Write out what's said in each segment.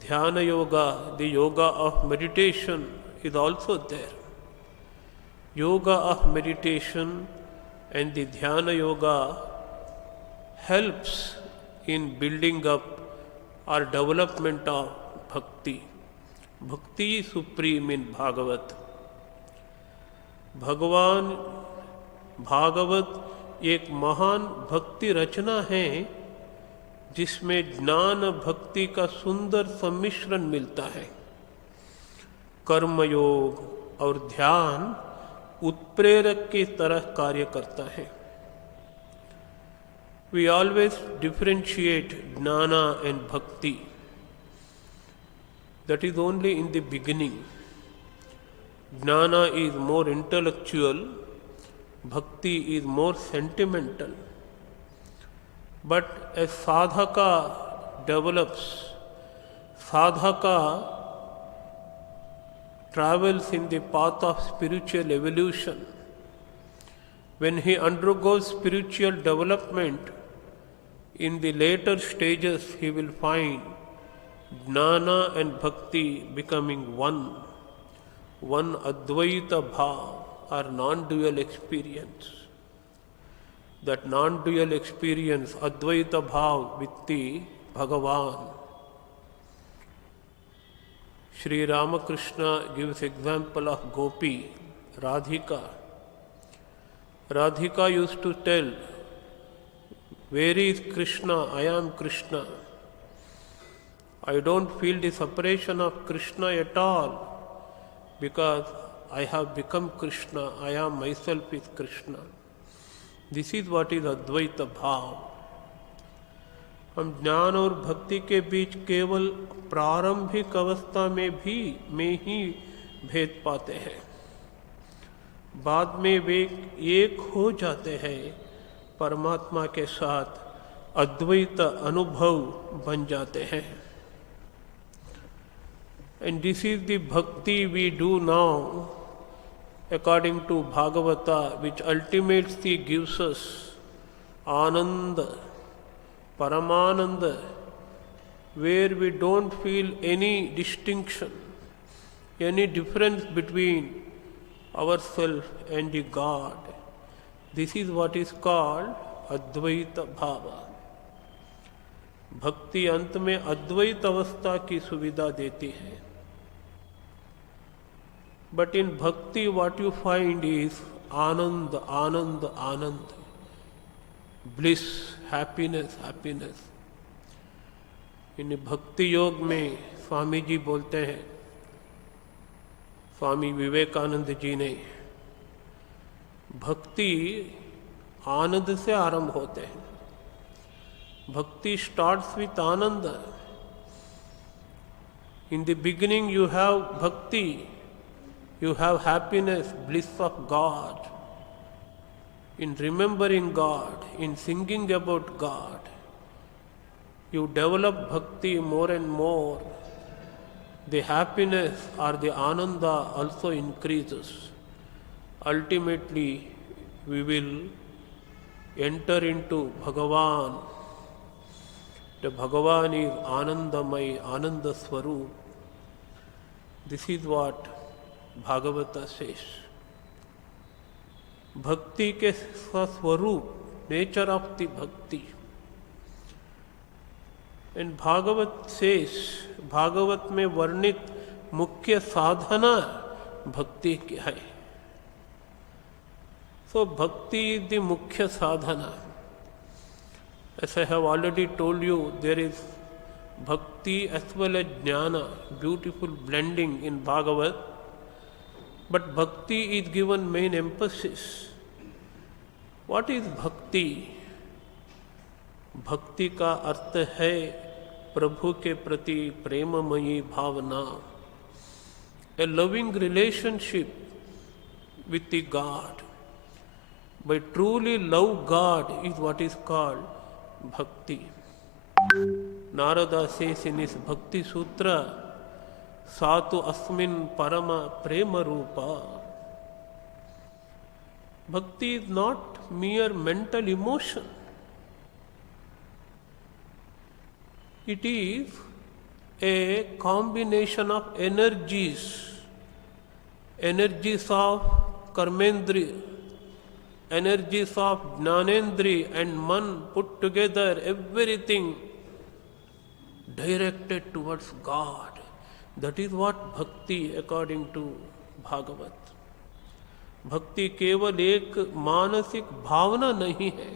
Dhyana yoga, the yoga of meditation, is also there. Yoga of meditation and the dhyana yoga helps in building up or development of bhakti. Bhakti is supreme in Bhagavat. भगवान भागवत एक महान भक्ति रचना है जिसमें ज्ञान भक्ति का सुंदर सम्मिश्रण मिलता है। कर्मयोग और ध्यान उत्प्रेरक की तरह कार्य करता है। We always differentiate jnana and bhakti. That is only in the beginning. Jnana is more intellectual, bhakti is more sentimental. But as sadhaka develops, sadhaka travels in the path of spiritual evolution. When he undergoes spiritual development, in the later stages he will find jnana and bhakti becoming one Advaita Bhav or non-dual experience. That non-dual experience, Advaita Bhav with the Bhagavan. Sri Ramakrishna gives example of Gopi, Radhika. Radhika used to tell, where is Krishna? I am Krishna. I don't feel the separation of Krishna at all, because I have become Krishna, I am myself with Krishna. This is what is Advaita Bhav. हम ज्ञान और भक्ति के बीच केवल प्रारंभिक अवस्था में ही भेद पाते हैं। बाद में वे एक हो जाते हैं, परमात्मा के साथ अद्वैत अनुभव बन जाते हैं। And this is the bhakti we do now according to Bhagavata, which ultimately gives us Ananda, Paramananda, where we don't feel any distinction, any difference between ourselves and the God. This is what is called Advaita Bhava. भक्ति अंत में अद्वैत अवस्था की सुविधा देती है। But in bhakti what you find is anand, anand, anand, bliss, happiness, happiness. इन भक्ति योग में स्वामी जी बोलते हैं, स्वामी विवेकानंद जी ने, भक्ति आनंद से आरंभ होते हैं। Bhakti starts with Ananda. In the beginning you have bhakti, you have happiness, bliss of God, in remembering God, in singing about God. You develop bhakti more and more. The happiness or the Ananda also increases. Ultimately, we will enter into Bhagavan. The Bhagavan is Anandamay, Ananda Swarup. This is what Bhagavata says. Bhakti ke Swarup, nature of the Bhakti. And Bhagavat says, Bhagavat में वर्णित मुख्य साधना भक्ति क्या है? So Bhakti is the मुख्य साधना. As I have already told you, there is bhakti as well as jnana, beautiful blending in Bhagavat. But bhakti is given main emphasis. What is bhakti? Bhakti का अर्थ है प्रभु के प्रति प्रेममयी भावना, a loving relationship with the God. By truly love God is what is called Bhakti. Narada says in his Bhakti Sutra, Satu asmin parama prema rupa. Bhakti is not mere mental emotion. It is a combination of energies of Karmendri, energies of Jnanendri and Man put together, everything directed towards God. That is what bhakti according to Bhagavat. भक्ति केवल एक मानसिक भावना नहीं है,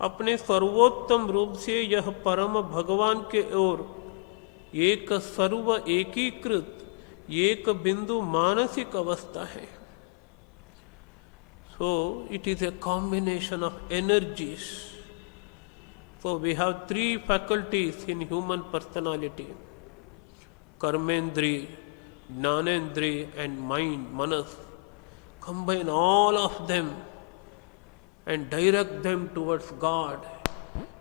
अपने सर्वोत्तम रूप से यह परम भगवान के ओर एक सर्व एकीकृत एक बिंदु मानसिक अवस्था है. So it is a combination of energies. So we have three faculties in human personality: Karmendri, Jnanendri and mind, Manas. Combine all of them and direct them towards God.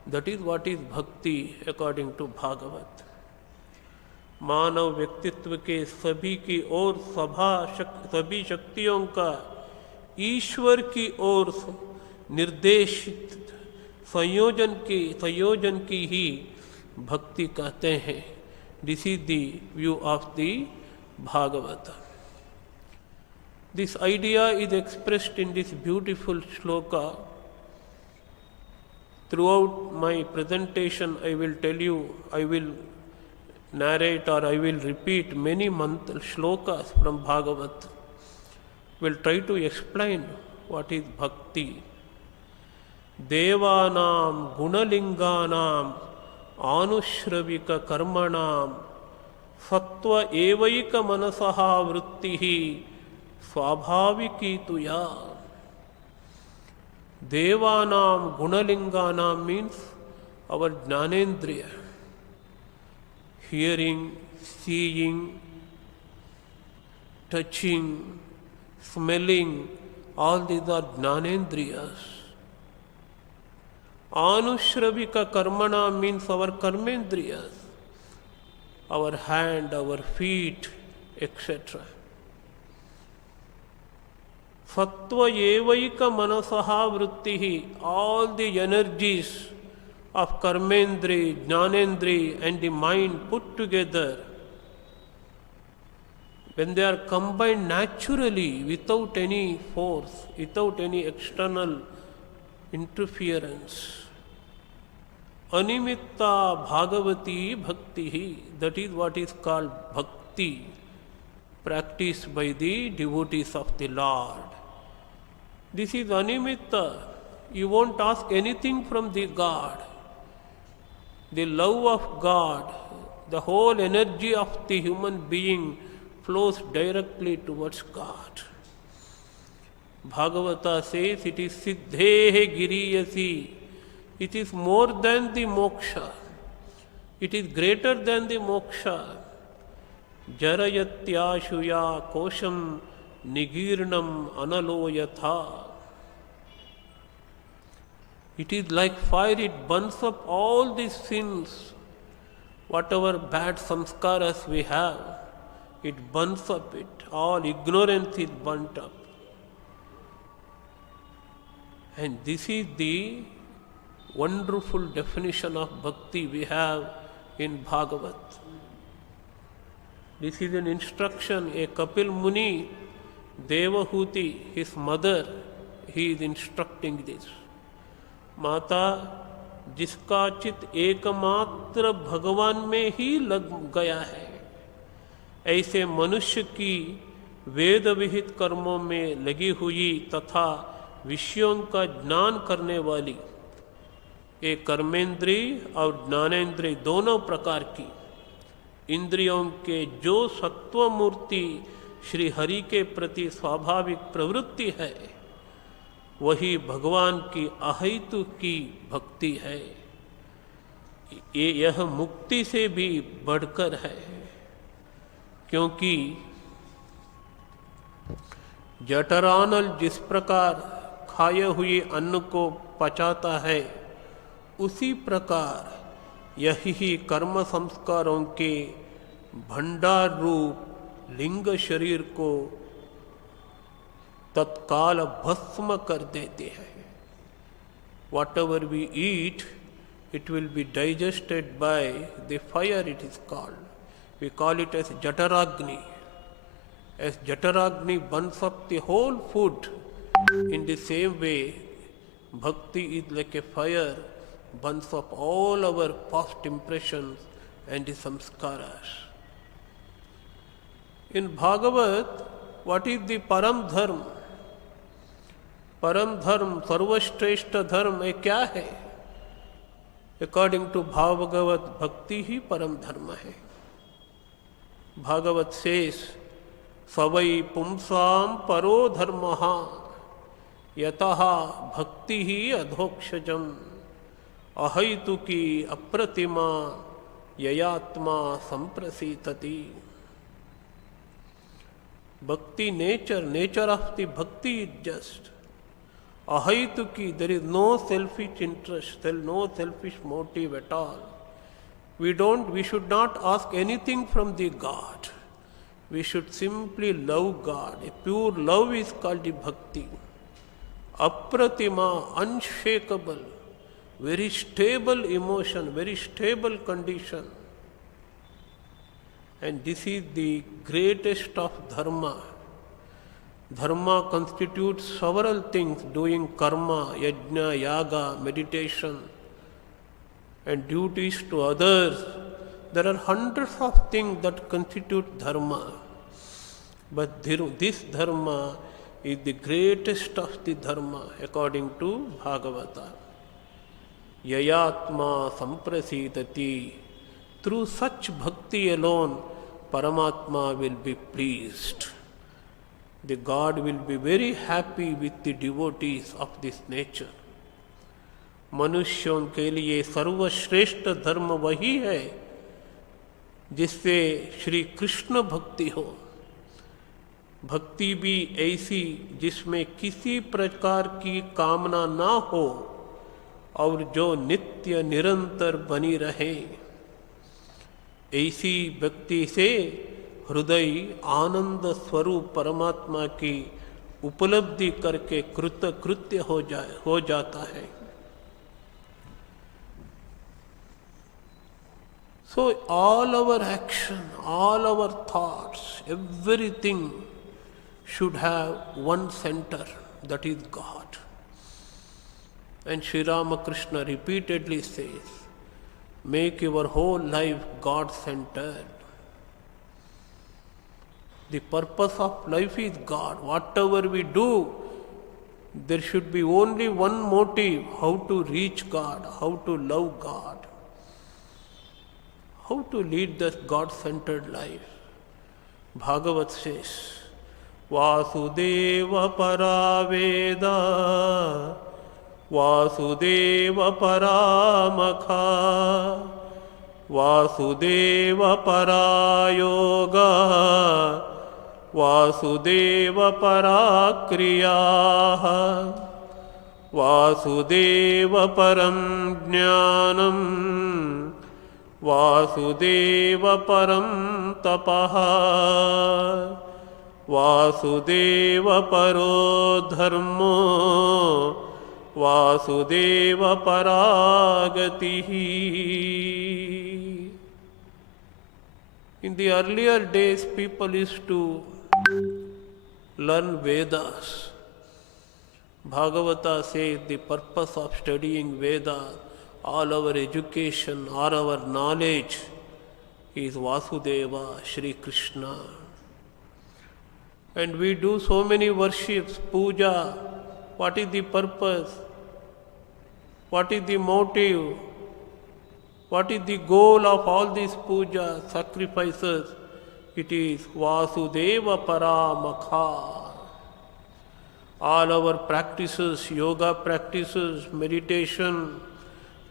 That is what is bhakti according to Bhagavat. मानव व्यक्तित्व के सभी की ओर सभी शक्तियों का ईश्वर की ओर निर्देशित संयोजन की ही भक्ति कहते हैं. This is the view of the Bhagavata. This idea is expressed in this beautiful shloka. Throughout my presentation, I will tell you, I will narrate or I will repeat many shlokas from Bhagavat. We'll try to explain what is bhakti. Devanam gunalinganam anushravika karmanam sattva evaika manasaha vrittihi swabhaviki tuya. Devanam gunalinganam means our Jnanendriya. Hearing, seeing, touching, smelling, all these are Jnanendriyas. Anushravika karmana means our karmendriyas, our hand, our feet, etc. Sattva evaika manasaha vrittihi, all the energies of Karmendri, Jnanendri and the mind put together, when they are combined naturally without any force, without any external interference, Animitta Bhagavati Bhaktihi, that is what is called bhakti, practiced by the devotees of the Lord. This is Animitta. You won't ask anything from the God. The love of God, the whole energy of the human being flows directly towards God. Bhagavata says it is siddhehe giriyasi. It is more than the moksha. It is greater than the moksha. Jarayatyashuya kosham nigirnam analoyatha. It is like fire, it burns up all these sins, whatever bad samskaras we have, it burns up it, all ignorance is burnt up. And this is the wonderful definition of bhakti we have in Bhagavat. This is an instruction, a Kapil Muni, Devahuti, his mother, he is instructing this. माता जिसका चित एकमात्र भगवान में ही लग गया है, ऐसे मनुष्य की वेद विहित कर्मों में लगी हुई तथा विषयों का ज्ञान करने वाली एक कर्मेंद्री और ज्ञानेंद्री दोनों प्रकार की इंद्रियों के जो सत्व मूर्ति श्री हरि के प्रति स्वाभाविक प्रवृत्ति है, वही भगवान की अहेतु की भक्ति है. यह मुक्ति से भी बढ़कर है, क्योंकि जठरानल जिस प्रकार खाए हुए अन्न को पचाता है, उसी प्रकार यही कर्म संस्कारों के भंडार रूप लिंग शरीर को तत्काल भस्म कर देते हैं. Whatever we eat, it will be digested by the fire, it is called. We call it as Jataragni. As Jataragni burns up the whole food, in the same way, bhakti is like a fire, burns up all our past impressions and the samskaras. In Bhagavat, what is the Param Dharma? Param Dharma, Sarvashreshta Dharma, ये क्या है? According to Bhagavat, Bhakti he Param Dharma है. Bhagavat says, Savai Pumsam Paro Dharmaha Yataha Bhakti hi Adhokshajam Ahaituki Apratima Yayatma Samprasitati. Bhakti nature of the bhakti is just ahaituki, there is no selfish interest, there is no selfish motive at all. We should not ask anything from the God. We should simply love God. A pure love is called the bhakti. Apratima, unshakable, very stable emotion, very stable condition. And this is the greatest of dharma. Dharma constitutes several things, doing karma, yajna, yaga, meditation, and duties to others. There are hundreds of things that constitute dharma. But this dharma is the greatest of the dharma according to Bhagavata. Yayatma samprasidati. Through such bhakti alone, Paramatma will be pleased. The God will be very happy with the devotees of this nature. मनुष्यों के लिए सर्वश्रेष्ठ धर्म वही है जिससे श्री कृष्ण भक्ति हो. भक्ति भी ऐसी जिसमें किसी प्रकार की कामना ना हो और जो नित्य निरंतर बनी रहे. ऐसी भक्ति से हृदय आनंद स्वरूप परमात्मा की उपलब्धि करके कृतकृत्य हो जाता है. So all our action, all our thoughts, everything should have one center, that is God. And Sri Ramakrishna repeatedly says, make your whole life God-centered. The purpose of life is God. Whatever we do, there should be only one motive, how to reach God, how to love God, how to lead that God-centered life. Bhagavat says, Vasudeva Paraveda, Vasudeva Paramakha, Vasudeva Parayoga, Vasudeva Parakriyaha, Vasudeva Param Jnanam, Vasudeva Param Tapaha, Vasudeva Paro Dharmo, Vasudeva Paragatihi. In the earlier days, people used to learn Vedas. Bhagavata says the purpose of studying Vedas, all our education, all our knowledge is Vasudeva, Shri Krishna. And we do so many worships, puja. What is the purpose? What is the motive? What is the goal of all these puja, sacrifices? It is Vasudeva Paramakha. All our practices, yoga practices, meditation,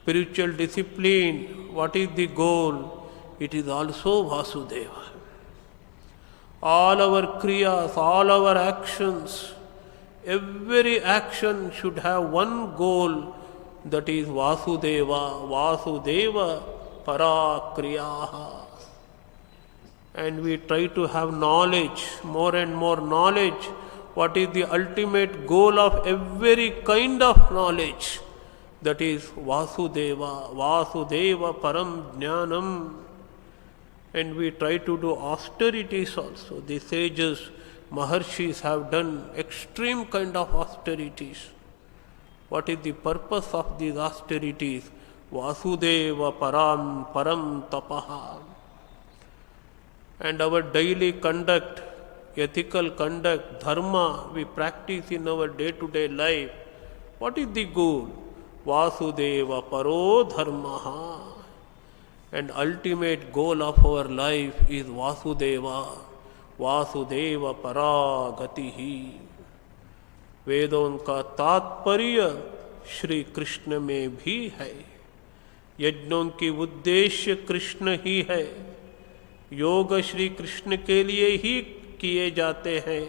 spiritual discipline, what is the goal? It is also Vasudeva. All our kriyas, all our actions, every action should have one goal, that is Vasudeva, Vasudeva Parakriyaha. And we try to have knowledge, more and more knowledge. What is the ultimate goal of every kind of knowledge? that is Vasudeva, Vasudeva Param Jnanam. And we try to do austerities also. The sages, Maharshis have done extreme kind of austerities. What is the purpose of these austerities? Vasudeva Param Tapaha. And our daily conduct, ethical conduct, dharma, we practice in our day-to-day life. What is the goal? Vasudeva Paro Dharmaha. And ultimate goal of our life is Vasudeva. Vasudeva Paragatihi. वेदों का तात्पर्य श्री कृष्ण में भी है. यज्ञों की उद्देश्य कृष्ण ही है. योग श्री कृष्ण के लिए ही किए जाते हैं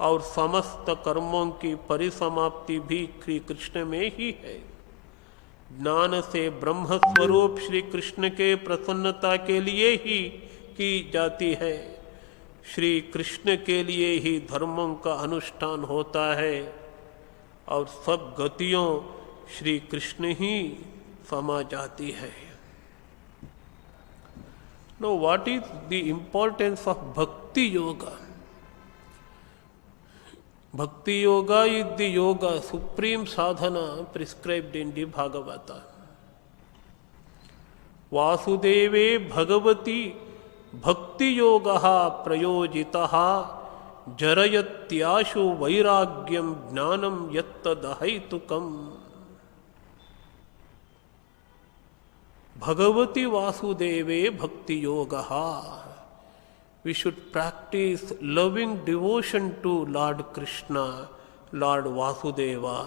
और समस्त कर्मों की परिसमाप्ति भी श्री कृष्ण में ही है. ज्ञान से ब्रह्म स्वरूप श्री कृष्ण के प्रसन्नता के लिए ही की जाती है. श्री कृष्ण के लिए ही धर्मों का अनुष्ठान होता है और सब गतियों श्री कृष्ण ही समा जाती है. Now, what is the importance of Bhakti Yoga? Bhakti Yoga is the yoga, supreme sadhana prescribed in the Bhagavata. Vasudeve Bhagavati Bhakti Yogaha Prayojitaha Jarayatyashu Vairagyam Jnanam Yattadahaitukam. Bhagavati Vasudeve Bhakti Yogaha. We should practice loving devotion to Lord Krishna, Lord Vasudeva.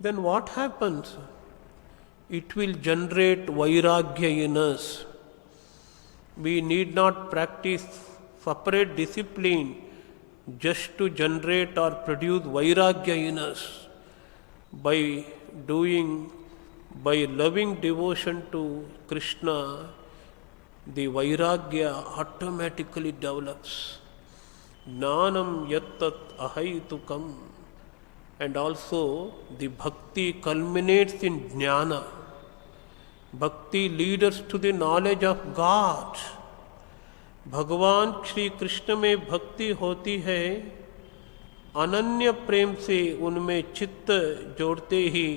Then what happens? It will generate Vairagya in us. We need not practice separate discipline just to generate or produce Vairagya in us. By loving devotion to Krishna, the Vairagya automatically develops. Jnanam yattat ahaitukam. And also the bhakti culminates in jnana. Bhakti leads us to the knowledge of God. भगवान श्री कृष्ण में भक्ति होती है. अनन्य प्रेम से उनमें चित्त जोड़ते ही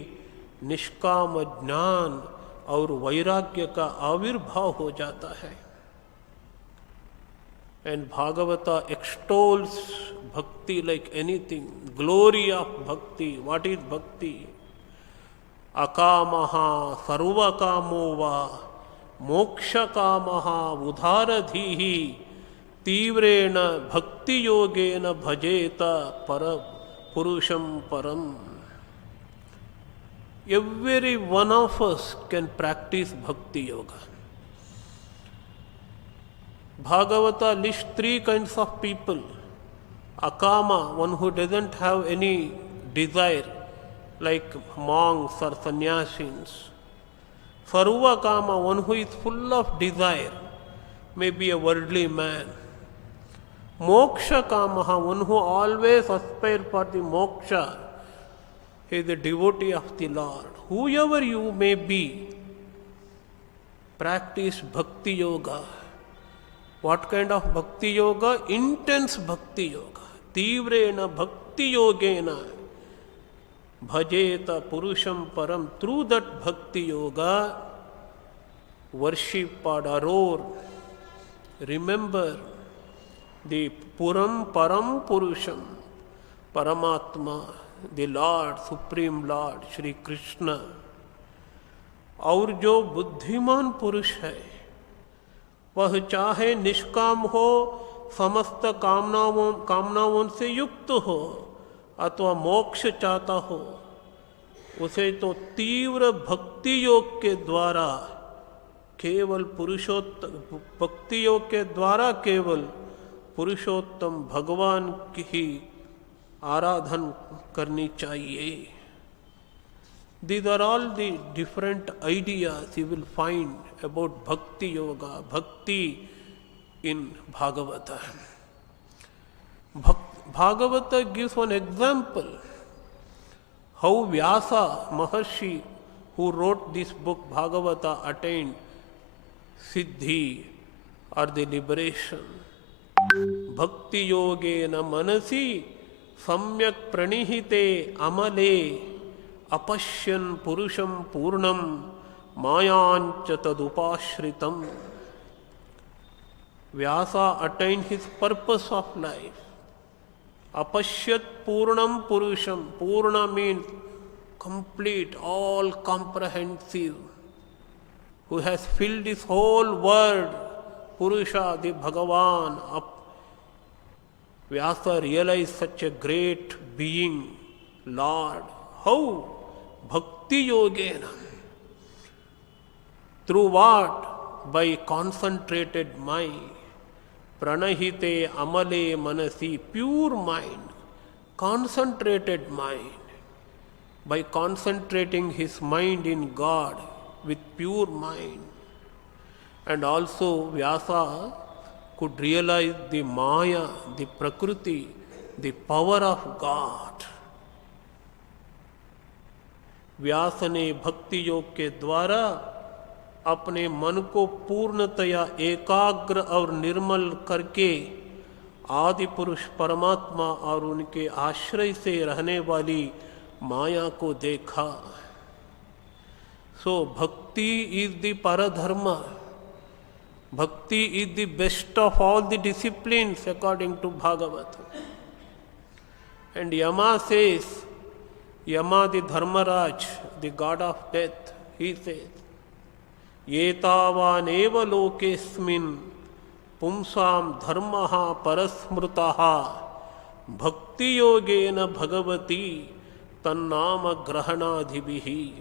निष्काम ज्ञान और वैराग्य का आविर्भाव हो जाता है. And Bhagavata extols bhakti like anything. Glory of bhakti. What is bhakti? Akamaha sarvakamo va mokshakamaha udharadhihi tivrena bhakti yogena bhajeta purusham param. Every one of us can practice bhakti yoga. Bhagavata lists three kinds of people. Akama, one who doesn't have any desire, like monks or sannyasis. Sarvakama, one who is full of desire, maybe a worldly man. Moksha kamaha, one who always aspires for the moksha. He is a devotee of the Lord. Whoever you may be, practice bhakti yoga. What kind of bhakti yoga? Intense bhakti yoga. Tivrena bhakti yogena bhajeta purusham param. Through that bhakti yoga, worship or adore, remember the Puram Param Purusham, Paramatma, the Lord, Supreme Lord, Shri Krishna. और जो बुद्धिमान पुरुष है वह चाहे निष्काम हो, समस्त कामनाओं से युक्त हो अथवा मोक्ष चाहता हो, उसे तो तीव्र भक्ति योग के द्वारा केवल भक्ति योग के द्वारा केवल पुरुषोत्तम भगवान की ही आराधन करनी चाहिए. These are all the different ideas you will find about Bhakti Yoga, Bhakti in Bhagavata. Bhagavata gives one example how Vyasa Maharshi, who wrote this book Bhagavata, attained Siddhi or the liberation. Bhakti yogena manasi samyak pranihite amale apashyan purusham purnam mayancha tadupashritam. Vyasa attained his purpose of life. Apashyat purnam purusham. Purna means complete, all comprehensive, who has filled this whole world. Purusha, the Bhagavan. Vyasa realized such a great being, Lord. How? Bhakti yogena. Through what? By concentrated mind. Pranahite amale manasi, pure mind, concentrated mind. By concentrating his mind in God with pure mind. And also Vyasa could realize the Maya, the Prakriti, the power of God. व्यास ने भक्ति योग के द्वारा अपने मन को पूर्णतया एकाग्र और निर्मल करके आदि पुरुष परमात्मा और उनके आश्रय से रहने वाली माया को देखा. So bhakti is the paradharma. Bhakti is the best of all the disciplines according to Bhagavatam. And Yama says, Yama the Dharmaraj, the god of death, he says, Yetavaneva lokesmin pumsam dharmaha parasmrutaha bhakti yogena bhagavati tannama grahanadhibihi.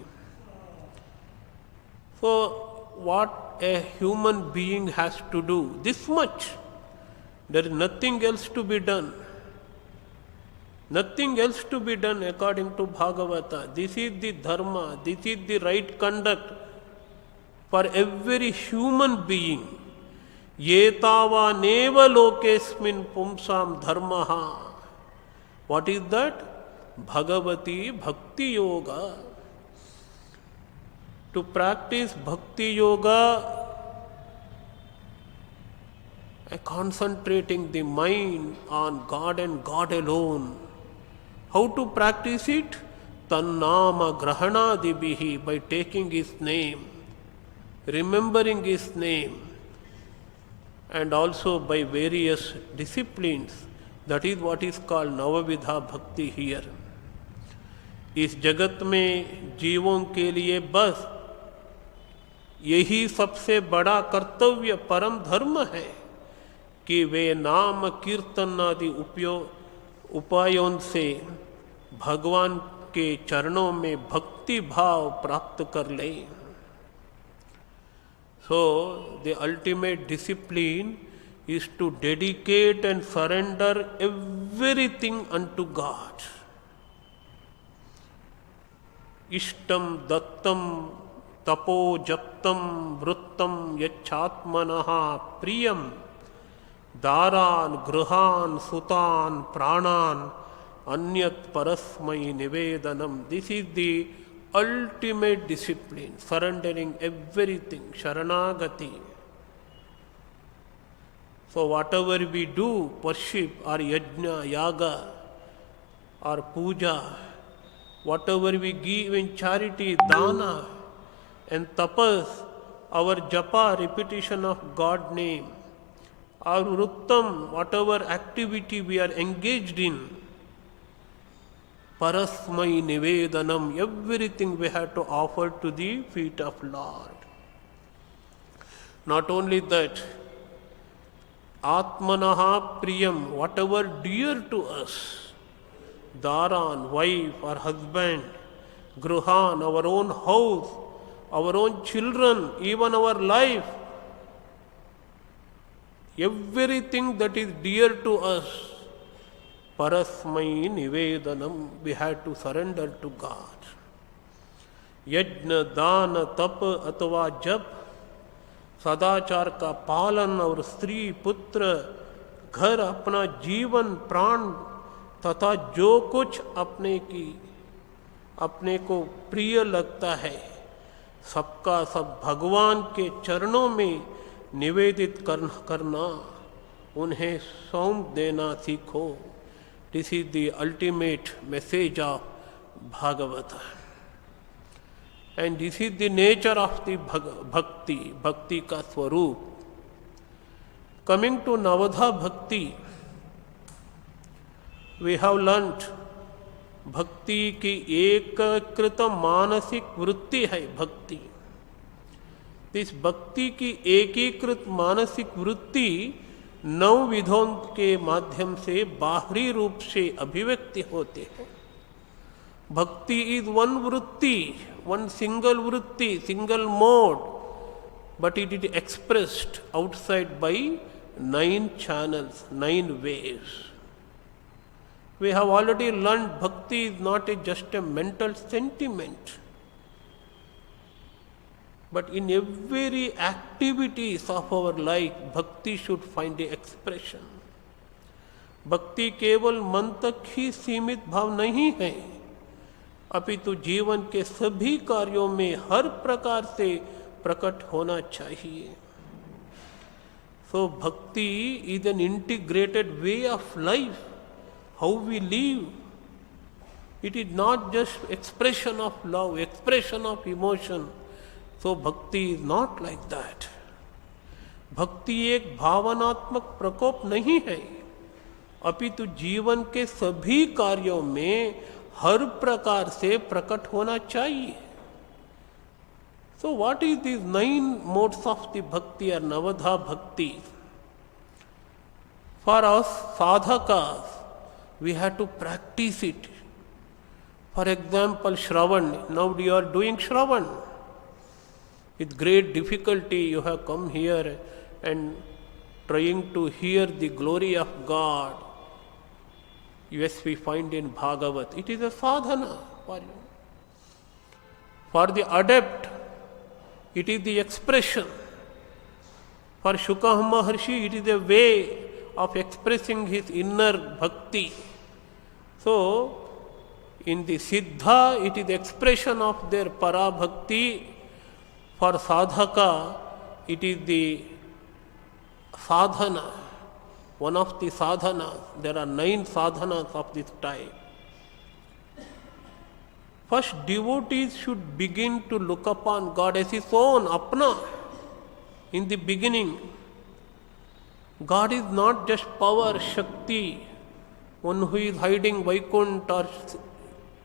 So, what a human being has to do, this much. There is nothing else to be done. Nothing else to be done according to Bhagavata. This is the dharma, this is the right conduct for every human being. Yetava neva lokesmin pumsam dharmaha. What is that? Bhagavati Bhakti Yoga. To practice Bhakti Yoga, concentrating the mind on God and God alone. How to practice it? Tannama grahanadibihi, by taking His name, remembering His name, and also by various disciplines. That is what is called Navavidha Bhakti here. इस जगत में जीवों के लिए बस यही सबसे बड़ा कर्तव्य परम धर्म है कि वे नाम कीर्तन आदि उपायों से भगवान के चरणों में भक्ति भाव प्राप्त कर लें. So the ultimate discipline is to dedicate and surrender everything unto God. Ishtam dattam tapo japtam vruttam yachatmanaha priyam daran gruhan sutan pranan anyat parasmai nivedanam. This is the ultimate discipline, surrendering everything, sharanagati. So whatever we do, worship or yajna, yaga or puja, whatever we give in charity, dana and tapas, our japa, repetition of God name, or vruttam, whatever activity we are engaged in, parasmai nivedanam, everything we have to offer to the feet of Lord. Not only that, atmanaha priyam, whatever dear to us, daran, wife or husband, gruhan, our own house, our own children, even our life, everything that is dear to us, parasmai nivedanam, we have to surrender to God. Yajna, dana, tap अथवा जप, सदाचार का पालन और स्त्री पुत्र घर अपना जीवन प्राण तथा जो कुछ अपने की अपने को प्रिय लगता है, सबका सब भगवान के चरणों में निवेदित करना, उन्हें सौंप देना सीखो. This is the ultimate message of Bhagavat. And this is the nature of the bhakti, भक्ति का स्वरूप. कमिंग टू नवधा भक्ति, वी हैव लर्न्ड भक्ति की एकीकृत मानसिक वृत्ति है भक्ति. इस भक्ति की एकीकृत मानसिक वृत्ति 9 विधों के माध्यम से बाहरी रूप से अभिव्यक्ति होते हैं. भक्ति इज वन वृत्ति, वन सिंगल वृत्ति, single mode, but it is expressed outside by 9 channels, 9 ways. We have already learned bhakti is not just a mental sentiment, but in every activities of our life, bhakti should find a expression. भक्ति केवल मन तक ही सीमित भाव नहीं है, अपितु जीवन के सभी कार्यों में हर प्रकार से प्रकट होना चाहिए. So bhakti is an integrated way of life, how we live. It is not just expression of love, expression of emotion. So bhakti is not like that. भक्ति एक भावनात्मक प्रकोप नहीं है, अपितु जीवन के सभी कार्यों में हर प्रकार से प्रकट होना चाहिए. So what is these 9 modes of the bhakti or navadha bhakti? For us sadhakas, we have to practice it. For example, Shravan. Now you are doing Shravan. With great difficulty you have come here and trying to hear the glory of God. Yes, we find in Bhagavat. It is a sadhana for you. For the adept, it is the expression. For Shuka Maharshi, it is a way of expressing his inner bhakti. So, in the Siddha, it is the expression of their para bhakti. For sadhaka, it is the sadhana, one of the sadhanas. There are 9 sadhanas of this type. First, devotees should begin to look upon God as his own, apna. In the beginning, God is not just power, Shakti, one who is hiding Vaikuntha or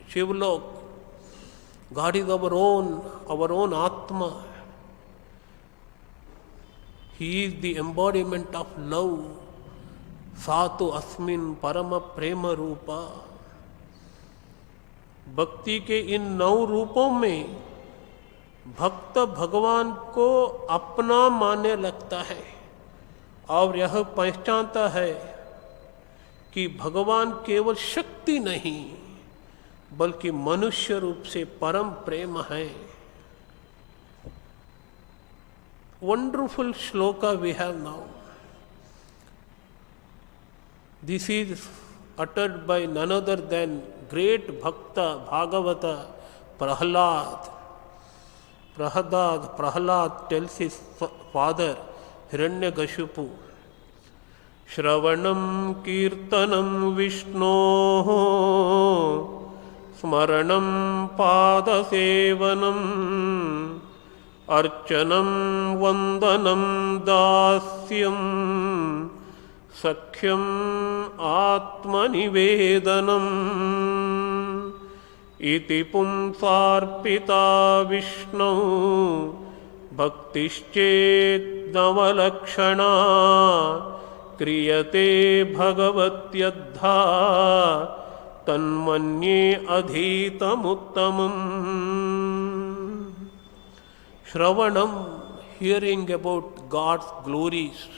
Shivlok. God is our own Atma. He is the embodiment of love. Satu asmin parama prema rupa. भक्ति के इन 9 रूपों में भक्त भगवान को अपना मानने लगता है और यह पहचानता है कि भगवान केवल शक्ति नहीं बल्कि मनुष्य रूप से परम प्रेम है. Wonderful shloka we have now. This is uttered by none other than great Bhakta, Bhagavata, Prahlad. Prahlad tells his father, Hiranyakashipu, Shravanam Kirtanam Vishnoh Smaranam Padasevanam Archanam Vandanam Dasyam Sakhyam Atmanivedanam Iti Pumsarpita Vishnu Bhaktischet Navalakshana Kriyate Bhagavatyadha Tanmanye Adhitamuttamam. Shravanam, hearing about God's glories.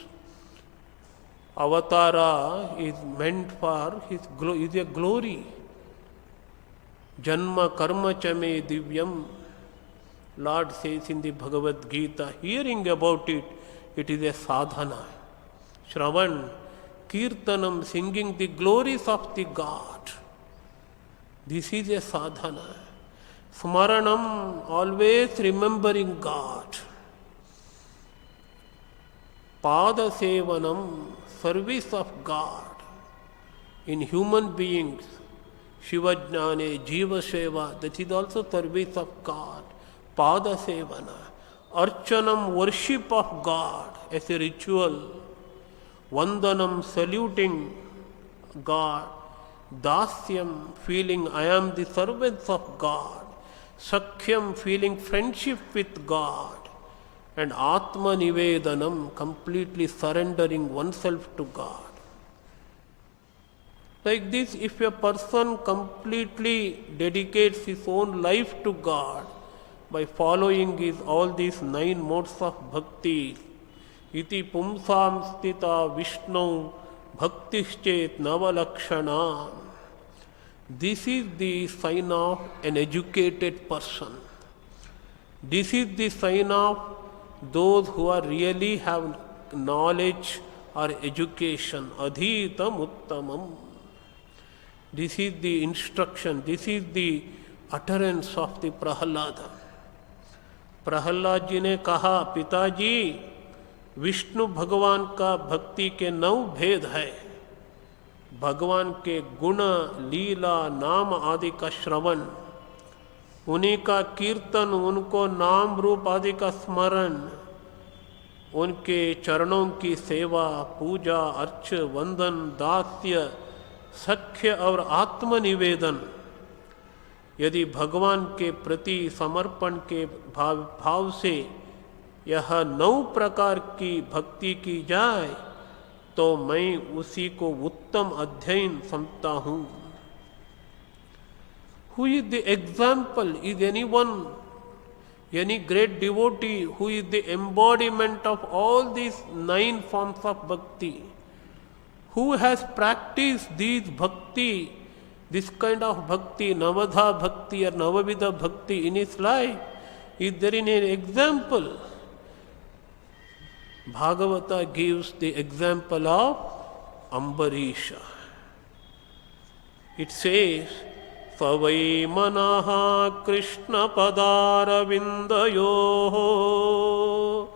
Avatara is meant for his is a glory. Janma karma chame divyam. Lord says in the Bhagavad Gita, hearing about it, it is a sadhana. Shravan, Kirtanam, singing the glories of the God. This is a sadhana. Smaranam, always remembering God. Pada Sevanam, service of God. In human beings, Shiva Jnane, Jiva Seva, that is also service of God. Pada Sevana. Archanam, worship of God as a ritual. Vandanam, saluting God. Dasyam, feeling I am the servants of God. Sakhyam, feeling friendship with God. And Atma Nivedanam, completely surrendering oneself to God. Like this, if a person completely dedicates his own life to God by following all these 9 modes of bhakti, iti pumsam stita Vishnu bhaktischet navalakshana, this is the sign of an educated person. This is the sign of those who are really have knowledge or education. Adhitam uttamam. This is the instruction, this is the utterance of the Prahalada. Prahlad ji ने कहा, पिताजी विष्णु भगवान का भक्ति के 9 भेद है। भगवान के गुण, लीला, नाम आदि का श्रवण, उन्हीं का कीर्तन, उनको नाम रूप आदि का स्मरण, उनके चरणों की सेवा, पूजा, अर्च, वंदन, दास्य, सख्य और आत्मनिवेदन। यदि भगवान के प्रति समर्पण के भाव से यह 9 प्रकार की भक्ति की जाए तो मैं उसी को उत्तम अध्ययन समझता हूँ। Who is the example? Is anyone, any great devotee who is the embodiment of all these 9 forms of bhakti? Who has practiced these bhakti, this kind of bhakti, Navadha bhakti or Navavidha bhakti in his life? Is there any example? Bhagavata gives the example of Ambarisha. It says, Savai manaha Krishna padara vindayoho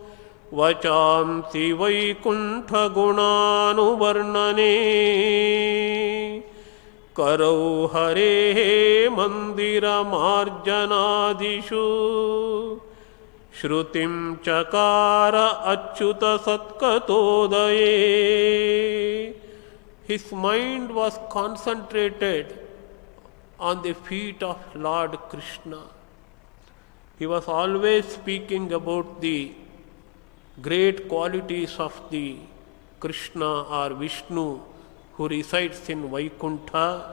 vachamsi vaikuntha gunanu varnane karau hare mandira marjanadishu shrutim chakara achyuta satkatodaye. His mind was concentrated on the feet of Lord Krishna. He was always speaking about the great qualities of the Krishna or Vishnu who resides in Vaikuntha.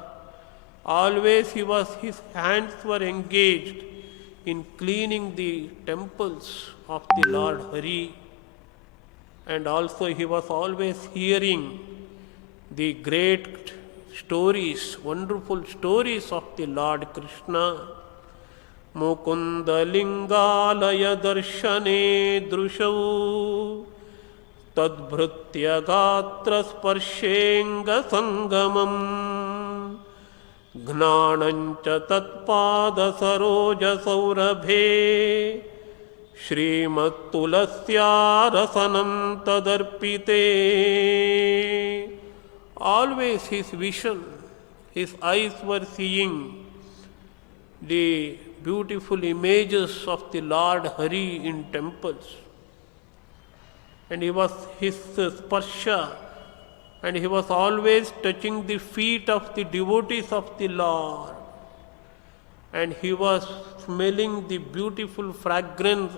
Always his hands were engaged in cleaning the temples of the Lord Hari, and also he was always hearing the great stories, wonderful stories of the Lord Krishna. Mukunda lingalaya darshane drushau tadbhrutya gatra sparshenga sangamam gnanancha tatpada saroja saurabhe Srimad Tulasya rasanam tadarpite. Always his vision, his eyes were seeing the beautiful images of the Lord Hari in temples. And he was his sparsha, and he was always touching the feet of the devotees of the Lord. And he was smelling the beautiful fragrance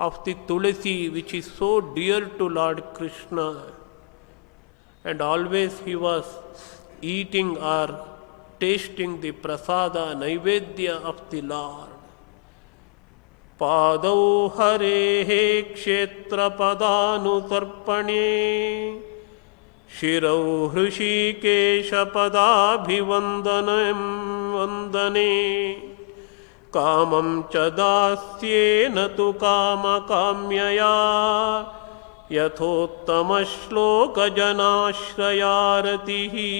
of the tulasi, which is so dear to Lord Krishna. And always he was eating or tasting the prasada, naivedya of the Lord. Padau harehe kshetra padanu tarpane shirau hrishikesha padabhivandanam vandane kamam chadasyena tu kama kamyaya yathottama shloka janashrayaratihi.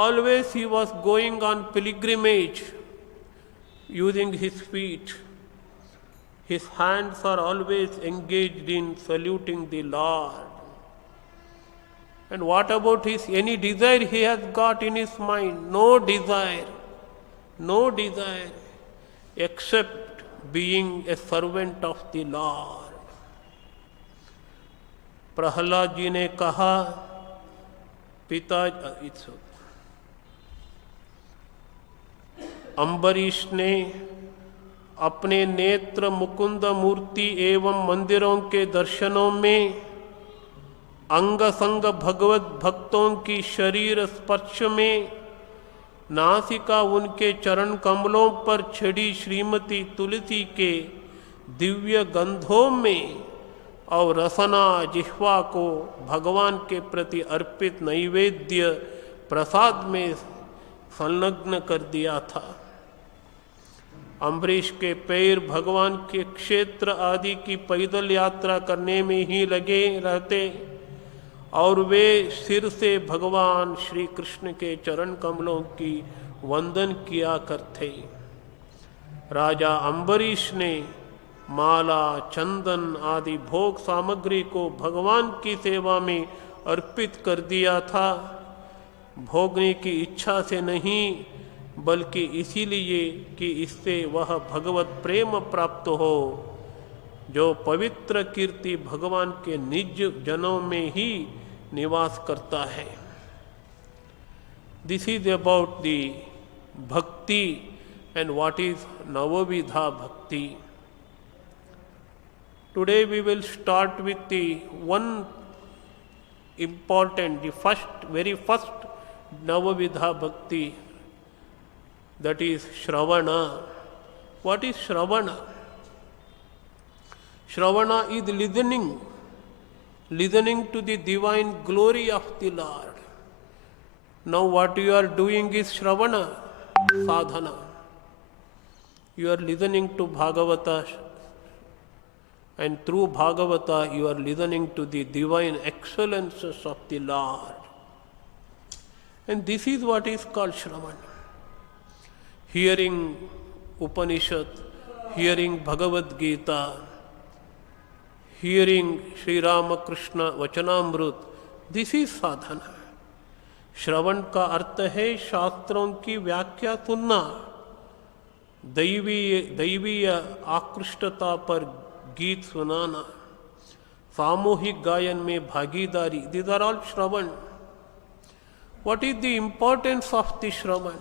Always he was going on pilgrimage using his feet. His hands are always engaged in saluting the Lord. And what about any desire he has got in his mind? No desire, except being a servant of the Lord. Prahlad ji ने कहा, पिता अम्बरीश ने अपने नेत्र मुकुंद मूर्ति एवं मंदिरों के दर्शनों में अंग संग भगवत भक्तों की शरीर स्पर्श में नासिका उनके चरण कमलों पर छिड़ी श्रीमती तुलसी के दिव्य गंधों में और रसना जिह्वा को भगवान के प्रति अर्पित नैवेद्य प्रसाद में संलग्न कर दिया था। अम्बरीश के पैर भगवान के क्षेत्र आदि की पैदल यात्रा करने में ही लगे रहते और वे सिर से भगवान श्री कृष्ण के चरण कमलों की वंदन किया करते। राजा अम्बरीश ने माला, चंदन आदि भोग सामग्री को भगवान की सेवा में अर्पित कर दिया था, भोगने की इच्छा से नहीं बल्कि इसीलिए कि इससे वह भगवत प्रेम प्राप्त हो जो पवित्र कीर्ति भगवान के निज जनों में ही निवास करता है। दिस इज अबाउट द भक्ति एंड व्हाट इज नवविधा भक्ति। Today we will start with the one important, very first Navavidha Bhakti, that is Shravana. What is Shravana? Shravana is listening to the divine glory of the Lord. Now what you are doing is Shravana, sadhana. You are listening to Bhagavata, and through Bhagavata you are listening to the divine excellences of the Lord. And this is what is called Shravana. Hearing Upanishad, hearing Bhagavad Gita, hearing Sri Ramakrishna Vachanamrut, this is sadhana. श्रवण का अर्थ है शास्त्रों की व्याख्या सुनना, दैवीय आकृष्टता पर गीत सुनाना, सामूहिक गायन में भागीदारी, these are all Shravan. What is the importance of the Shravan?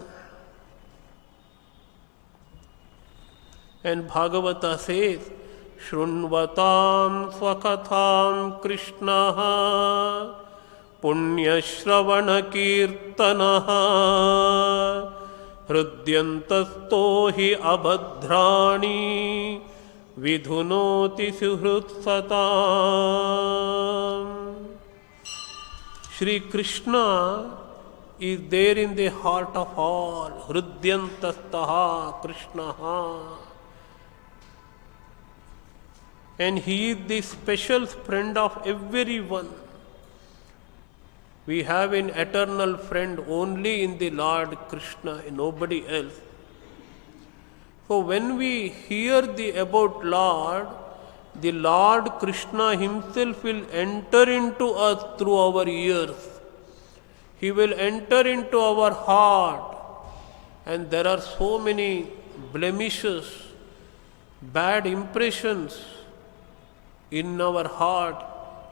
And Bhagavata says, शृण्वतां स्वकथां कृष्णः पुण्यश्रवण कीर्तनः हृद्यन्तस्तो हि अभद्राणि विधुनोति सुहृत्सताम्. Shri Krishna is there in the heart of all. Hridyantastaha Krishnaha. And he is the special friend of everyone. We have an eternal friend only in the Lord Krishna, nobody else. So when we hear about Lord, the Lord Krishna himself will enter into us through our ears. He will enter into our heart. And there are so many blemishes, bad impressions in our heart.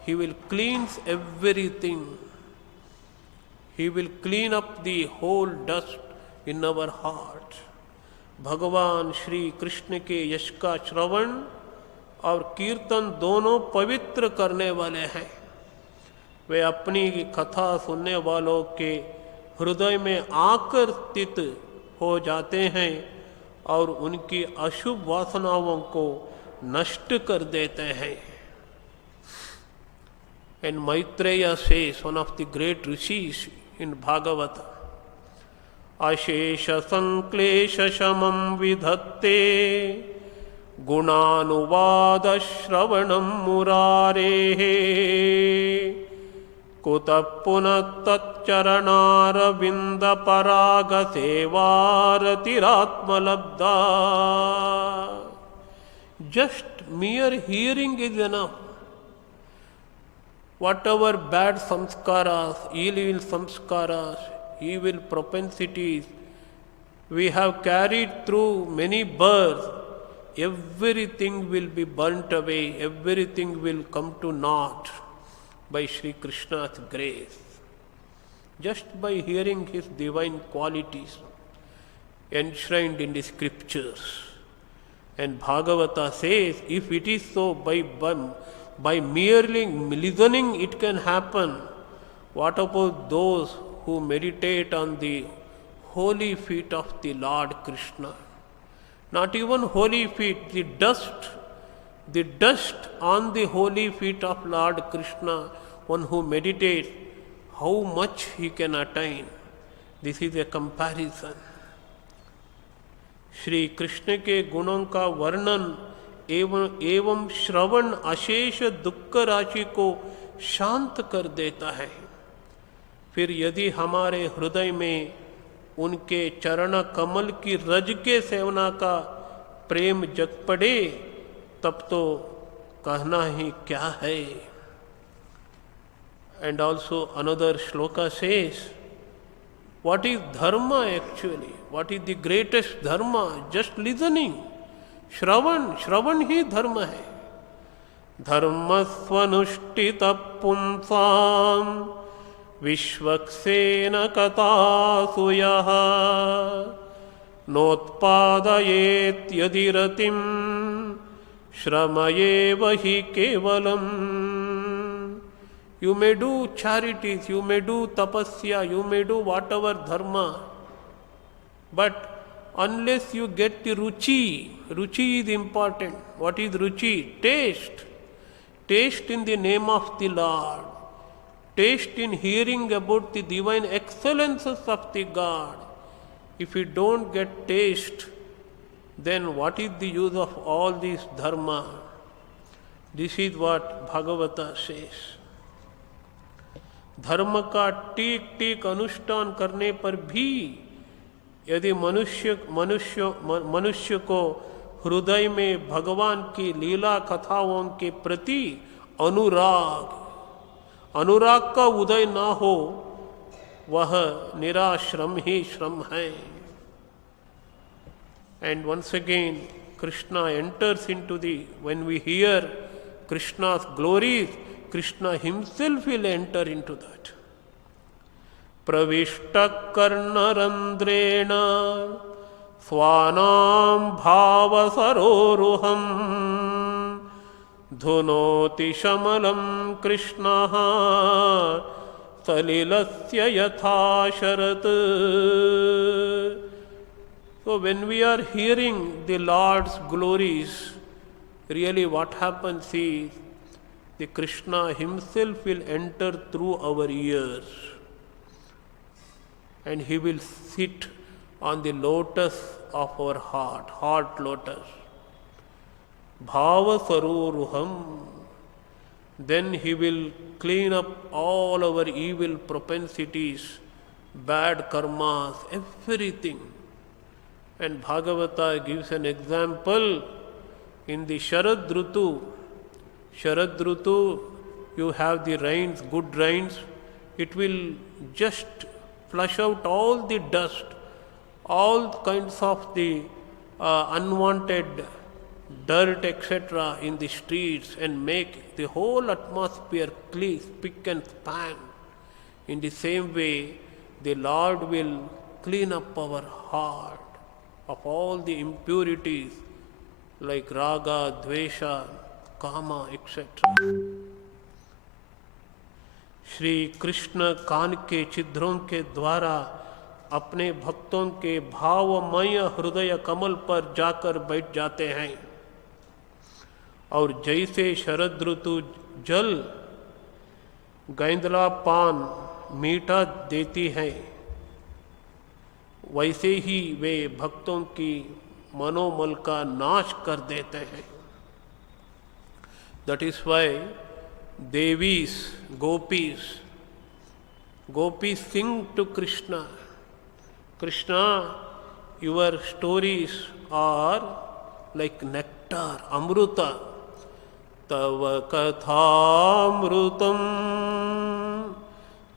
He will cleanse everything. He will clean up the whole dust in our heart. भगवान श्री कृष्ण के यश का श्रवण और कीर्तन दोनों पवित्र करने वाले हैं. वे अपनी कथा सुनने वालों के हृदय में आकर स्थित हो जाते हैं और उनकी अशुभ वासनाओं को नष्ट कर देते हैं. And Maitreya says, one of the great rishis in Bhagavata, Ashesha Sanklesha Shamam Vidhatte Gunanuvada Shravanam Murarehe कुतः पुनः तच्चरणारविन्दपरागसेवारतिरात्मलब्धा. Just mere hearing is enough. Whatever bad samskaras, ill samskaras, evil propensities we have carried through many births, everything will be burnt away, everything will come to naught by Sri Krishna's grace. Just by hearing his divine qualities enshrined in the scriptures. And Bhagavata says, if it is so, by merely listening it can happen. What about those who meditate on the holy feet of the Lord Krishna? Not even holy feet, the dust on the holy feet of Lord Krishna, one who meditates, how much he can attain. This is a comparison. Shri Krishna के गुणों का वर्णन एवं श्रवण अशेष दुख राशि को शांत कर देता है. फिर यदि हमारे हृदय में उनके चरण कमल की रज के सेवना का प्रेम जग पड़े, तब तो कहना ही क्या है. And also another shloka says, what is dharma actually? What is the greatest dharma? Just listening. Shravan ही धर्म है. धर्मस्वनुष्ठित पुंसाम विश्वक्सेन कथासु यः नोत्पादयेत् यदि रतिं श्रमयेव हि केवलम्. You may do charities, you may do tapasya, you may do whatever dharma, but unless you get the ruchi is important. What is ruchi? Taste in the name of the Lord, taste in hearing about the divine excellences of the God. If you don't get taste, then what is the use of all this dharma? This is what Bhagavata says. धर्म का teak अनुष्ठान करने पर भी यदि मनुष्य को हृदय में भगवान की लीला कथाओं के प्रति अनुराग का उदय ना हो, वह निराश्रम ही श्रम है. And once again Krishna enters into when we hear Krishna's glories, Krishna himself will enter into that. Pravishta karnarandrena swanam bhava saroruham dhunoti shamalam Krishna salilasya yatha sharat. So when we are hearing the Lord's glories, really what happens is the Krishna himself will enter through our ears and he will sit on the lotus of our heart lotus. Bhava saroruham. Then he will clean up all our evil propensities, bad karmas, everything. And Bhagavata gives an example in the Sharad Rutu. Sharad Rutu, you have the rains, good rains. It will just flush out all the dust, all kinds of the unwanted dirt, etc. in the streets and make the whole atmosphere clean, spick and span. In the same way, the Lord will clean up our heart of all the impurities like raga, dvesha, kama, etc. Shri Krishna कान के छिद्रों के द्वारा अपने भक्तों के भावमय हृदय कमल पर जाकर बैठ जाते हैं और जैसे शरद ऋतु जल गैंदला पान मीठा देती है, वैसे ही वे भक्तों की मनोमल का नाश कर देते हैं. That is why Devis, Gopis, Gopis sing to Krishna, Krishna, your stories are like nectar, amruta. Tava kathamrutam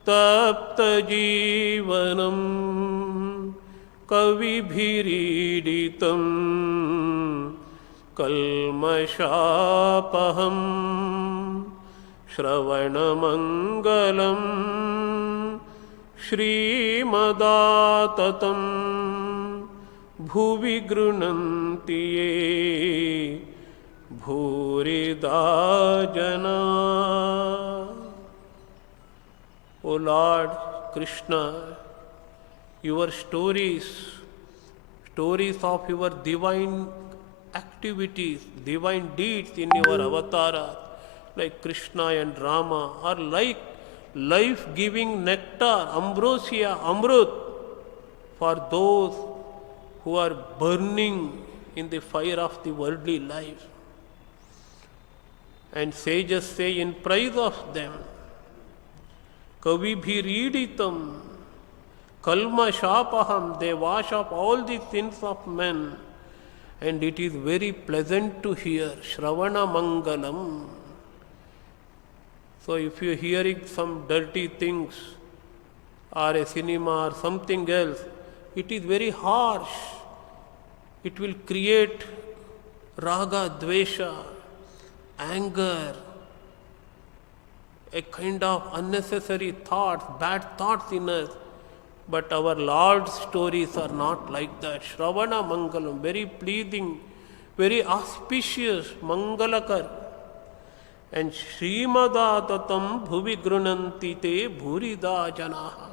tapta jivanam kavibhiriditam kalmashapaham Shravanamangalam Srimadatatam Bhuvi grunanti ye Bhurida jana. O Lord Krishna, your stories of your divine activities, divine deeds in your avatara, like Krishna and Rama, are like life-giving nectar, ambrosia, amrut, for those who are burning in the fire of the worldly life. And sages say in praise of them, Kavibhiriditam, Kalma Shapaham, they wash up all the sins of men, and it is very pleasant to hear, Shravana Mangalam. So if you are hearing some dirty things, or a cinema or something else, it is very harsh. It will create raga, dvesha, anger, a kind of unnecessary thoughts, bad thoughts in us. But our Lord's stories are not like that. Shravana Mangalam, very pleasing, very auspicious, Mangalakar. And Srimadatatam Bhuvi grunanti te Bhurida janaha.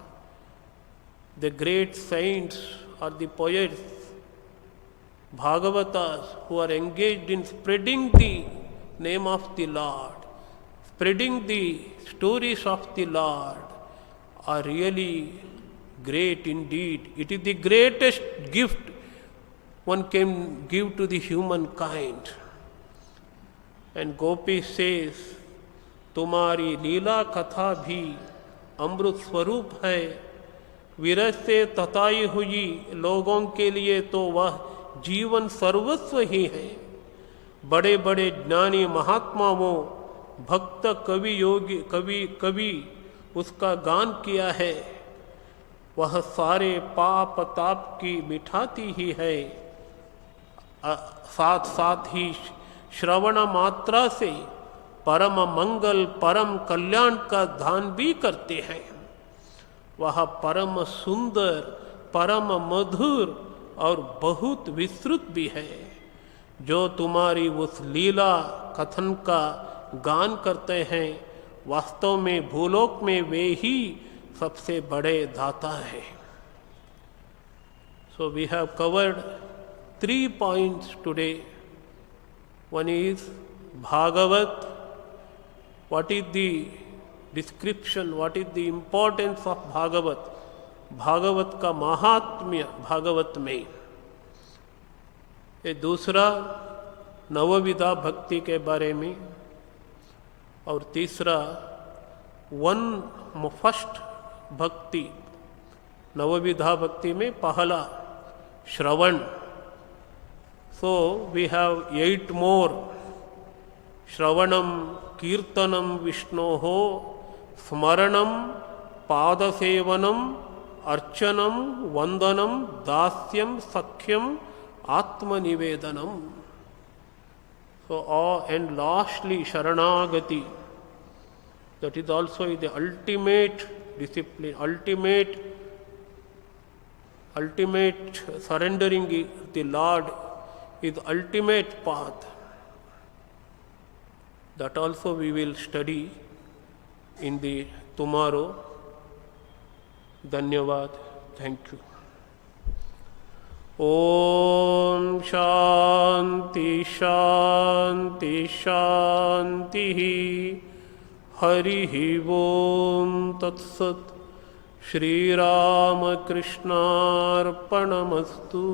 The great saints or the poets, Bhagavatas, who are engaged in spreading the name of the Lord, spreading the stories of the Lord, are really great indeed. It is the greatest gift one can give to the humankind. And Gopi says, तुम्हारी लीला कथा भी अमृत स्वरूप है, विरस से तताई हुई लोगों के लिए तो वह जीवन सर्वस्व ही है। बड़े बड़े ज्ञानी महात्माओं, भक्त कवि योगी कवि उसका गान किया है, वह सारे पाप ताप की मिटाती ही है। साथ साथ ही श्रवण मात्रा से परम मंगल परम कल्याण का दान भी करते हैं। वह परम सुंदर, परम मधुर और बहुत विस्तृत भी है। जो तुम्हारी उस लीला कथन का गान करते हैं, वास्तव में भूलोक में वे ही सबसे बड़े दाता हैं। So we have covered 3 points today. One is Bhagavat. What is the description, what is the importance of Bhagavat? Bhagavat का महात्म्य भागवत में। ये दूसरा नवविधा भक्ति के बारे में, और तीसरा फर्स्ट भक्ति, नवविधा भक्ति में पहला श्रवण। सो वी हैव 8 more: श्रवणम कीर्तनम विष्णोः, स्मरणम पादसेवनम अर्चनम वंदनम दास्यम सख्यम आत्मनिवेदनम। So and lastly Sharanagati, that is also the ultimate discipline, ultimate surrendering the Lord is ultimate path. That also we will study in the tomorrow. धन्यवाद, थैंक यू। ओम शांति शांति शांति, हरि ओम तत्सत। श्री रामकृष्णार्पणमस्तु।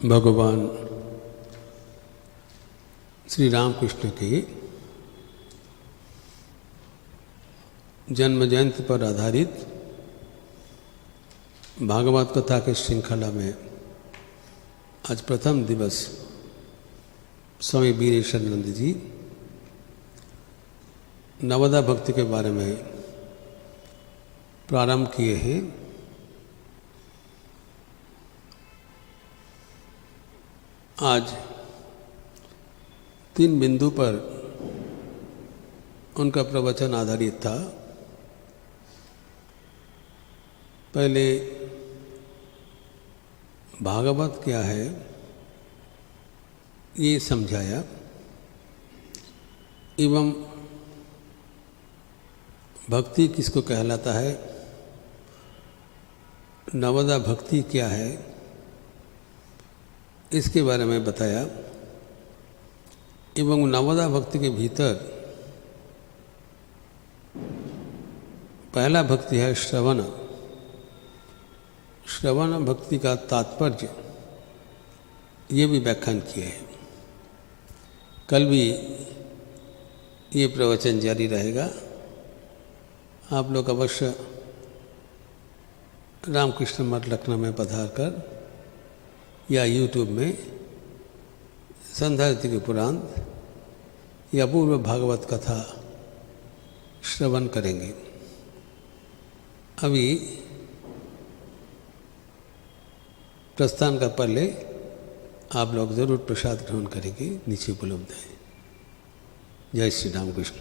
भगवान श्री रामकृष्ण के जन्म जयंती पर आधारित भागवत कथा के श्रृंखला में आज प्रथम दिवस स्वामी वीरेशानंद जी नवदा भक्ति के बारे में प्रारंभ किए हैं। आज 3 बिंदु पर उनका प्रवचन आधारित था। पहले भागवत क्या है ये समझाया एवं भक्ति किसको कहलाता है, नवदा भक्ति क्या है इसके बारे में बताया एवं नवदा भक्ति के भीतर पहला भक्ति है श्रवण। श्रवण भक्ति का तात्पर्य ये भी व्याख्यान किए हैं। कल भी ये प्रवचन जारी रहेगा। आप लोग अवश्य रामकृष्ण मठ लखनऊ में पधार कर या यूट्यूब में संध्यारती के पुराण या पूर्व भागवत कथा श्रवण करेंगे। अभी प्रस्थान का पहले आप लोग जरूर प्रसाद ग्रहण करेंगे, नीचे उपलब्ध है। जय श्री रामकृष्ण।